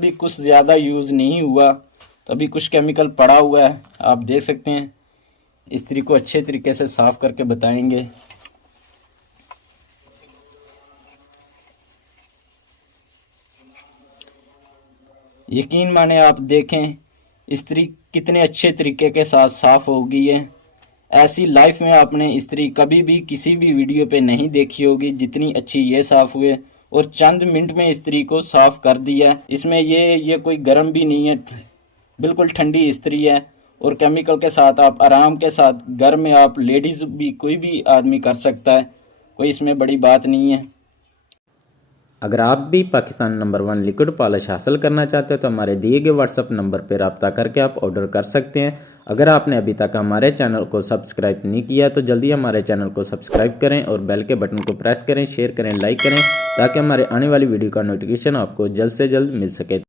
अभी कुछ ज़्यादा यूज़ नहीं हुआ, तो अभी कुछ केमिकल पड़ा हुआ है, आप देख सकते हैं। इस्त्री को अच्छे तरीके से साफ़ करके बताएंगे। यकीन माने आप देखें इस्त्री कितने अच्छे तरीके के साथ साफ़ हो गई है। ऐसी लाइफ में आपने इस्त्री कभी भी किसी भी वीडियो पे नहीं देखी होगी जितनी अच्छी ये साफ़ हुए, और चंद मिनट में इस्त्री को साफ़ कर दिया। इसमें ये कोई गर्म भी नहीं है, बिल्कुल ठंडी इस्त्री है। और केमिकल के साथ आप आराम के साथ घर में आप लेडीज़ भी कोई भी आदमी कर सकता है, कोई इसमें बड़ी बात नहीं है। अगर आप भी पाकिस्तान नंबर 1 लिक्विड पॉलिश हासिल करना चाहते हो तो हमारे दिए गए व्हाट्सअप नंबर पर रब्ता करके आप ऑर्डर कर सकते हैं। अगर आपने अभी तक हमारे चैनल को सब्सक्राइब नहीं किया तो जल्दी हमारे चैनल को सब्सक्राइब करें और बेल के बटन को प्रेस करें, शेयर करें, लाइक करें, ताकि हमारे आने वाली वीडियो का नोटिफिकेशन आपको जल्द से जल्द मिल सके।